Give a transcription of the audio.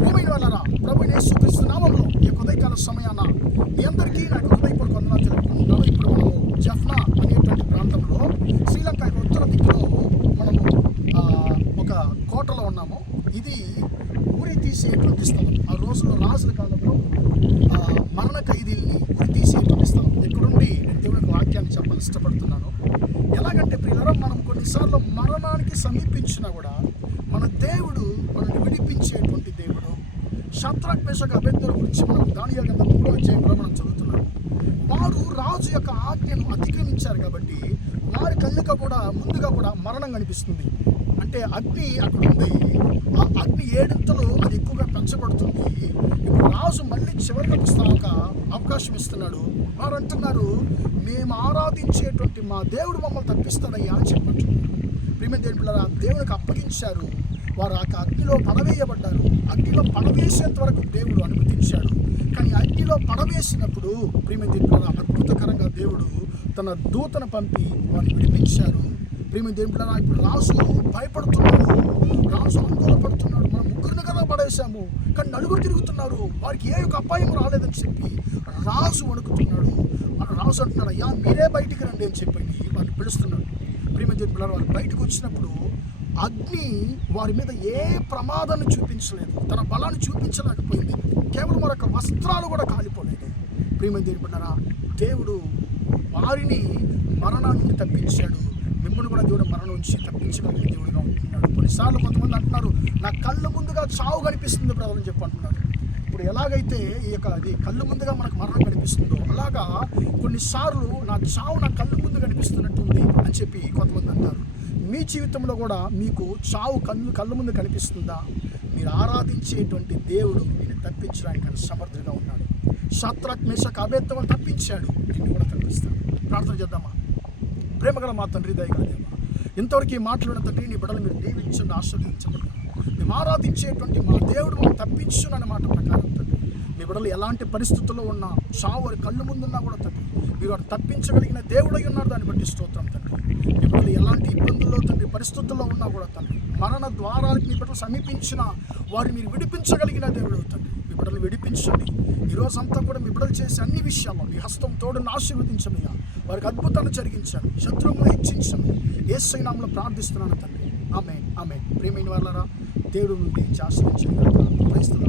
ప్రియమైన వాళ్ళారా, ప్రభువైన యేసుక్రీస్తు నామములో ఈ ఉదయకాల సమయాన మీ అందరికీ నాకు హృదయపూర్వక వందనాలు తెలుపుకుంటున్నాను. ఇప్పుడు మనము జఫ్నా అనేటువంటి ప్రాంతంలో శ్రీలంక ఉత్తర దిక్కులో మనము ఒక కోటలో ఉన్నాము. ఇది ఉరి తీసేటువంటి స్థలం. ఆ రోజుల్లో రాజుల కాలంలో మరణ ఖైదీల్ని ఉరి తీసేటువంటి స్థలం. ఇక్కడుండి నేను దేవునికి వాక్యాన్ని చెప్పాలని ఇష్టపడుతున్నాను. ఎలాగంటే ప్రియులారా, మనం కొన్నిసార్లు మరణానికి సమీపించినా కూడా మన దేవుడు మనల్ని విడిపించేటువంటి దేవుడు. షద్రక్ మేషక్ అబేద్నెగో గురించి మనం దానియేలు గ్రంథం 3వ అధ్యాయంలో మనం చదువుతున్నాం. వారు రాజు యొక్క ఆజ్ఞను అతిక్రమించారు కాబట్టి వారి కళ్ళకు కూడా ముందుగా కూడా మరణం కనిపిస్తుంది. అంటే అగ్ని అక్కడ ఉంది. ఆ అగ్ని ఏడింతలు అది ఎక్కువగా పెంచబడుతుంది. ఇప్పుడు రాజు మళ్ళీ చివరికి వస్తాక అవకాశం ఇస్తున్నాడు. వారు అంటున్నారు, మేము ఆరాధించేటువంటి మా దేవుడు మమ్మల్ని తప్పిస్తాడయ్యా అని చెప్పంటున్నారు. ప్రియమైన దేవుళ్ళారా, దేవునికి అప్పగించారు. వారు ఆ అగ్నిలో పడవేయబడ్డారు. అగ్నిలో పడవేసేంత వరకు దేవుడు అనుమతించాడు. కానీ అగ్నిలో పడవేసినప్పుడు ప్రియమైన దేవుళ్ళారా, అద్భుతకరంగా దేవుడు తన దూతను పంపి వారిని విడిపించారు. ప్రియమైన దేవుళ్ళారా, ఇప్పుడు రాజు భయపడుతున్నాడు, రాజు ఆందోళన పడుతున్నాడు. మనం ముగ్గురిని కదా పడేశాము, కానీ నలుగురు తిరుగుతున్నారు, వారికి ఏ యొక్క అపాయం రాలేదని చెప్పి రాజు వణుకుతున్నాడు. రాజు అంటున్నాడు, అయ్యా మీరే బయటికి రండి అని చెప్పి వారిని పిలుస్తున్నాడు. ప్రియమైన దేవుళ్ళారా, వారు బయటకు వచ్చినప్పుడు అగ్ని వారి మీద ఏ ప్రమాదాన్ని చూపించలేదు, తన బలాన్ని చూపించలేకపోయింది. కేవలం మరొక వస్త్రాలు కూడా కాలిపోలేదు. ప్రియమైన దేవుళ్ళారా, దేవుడు వారిని మరణాన్ని తప్పించాడు. మిమ్మల్ని కూడా దేవుడు మరణం నుంచి తప్పించగలిగిన దేవుడుగా ఉంటున్నాడు. కొన్నిసార్లు కొంతమంది అంటున్నారు, నా కళ్ళ ముందుగా చావు కనిపిస్తుంది బ్రదర్ అని చెప్పి అంటున్నారు. ఇప్పుడు ఎలాగైతే ఈ యొక్క అది కళ్ళు ముందుగా మనకు మరణం కనిపిస్తుందో అలాగా కొన్నిసార్లు నా చావు నా కళ్ళు ముందు కనిపిస్తున్నట్టుంది అని చెప్పి కొంతమంది అంటారు. మీ జీవితంలో కూడా మీకు చావు కళ్ళ ముందు కనిపిస్తుందా? మీరు ఆరాధించేటువంటి దేవుడు నేను తప్పించడానికి ఆయన సమర్థుడిగా ఉన్నాడు. షద్రక్ మేషక్ అబేద్నెగోను తప్పించాడు, నిన్ను కూడా తప్పిస్తాడు. ప్రార్థన చేద్దామా? ప్రేమగల మా తండ్రి, దయగల దేవా, ఇంతవరకు ఈ మాట్లాడిన తండ్రి, నీ బిడ్డలు మీరు దీవించండి, ఆశీర్వదించబడి మేము ఆరాధించేటువంటి మా దేవుడు మనం తప్పించునన్న మాట ప్రకారం తండ్రి, మీ బిడ్డలు ఎలాంటి పరిస్థితుల్లో ఉన్నా, చావు వారి కళ్ళు ముందున్నా కూడా తండ్రి మీరు వారు తప్పించగలిగిన దేవుడై ఉన్నారు. దాన్ని బట్టి స్తోత్రం తండ్రి. మీ బిడ్డలు ఎలాంటి ఇబ్బందుల్లో తండ్రి పరిస్థితుల్లో ఉన్నా కూడా తండ్రి మరణ ద్వారాలకు మీ బిడ్డలు సమీపించిన వారిని మీరు విడిపించగలిగిన దేవుడు తండ్రి. మీ బిడ్డలు విడిపించండి. ఈరోజంతా కూడా మీ బిడ్డలు చేసే అన్ని విషయాల్లో మీ హస్తం తోడుని ఆశీర్వదించండి. వారికి అద్భుతాలు జరిగించండి, శత్రువులను హెచ్చించండి. యేసు నామములో ప్రార్థిస్తున్నాను తండ్రి. ఆమేన్, ఆమేన్. ప్రియమైన వాళ్ళారా, దేవుడు నుండి ఆశీర్వదించండి. క్రైస్తవ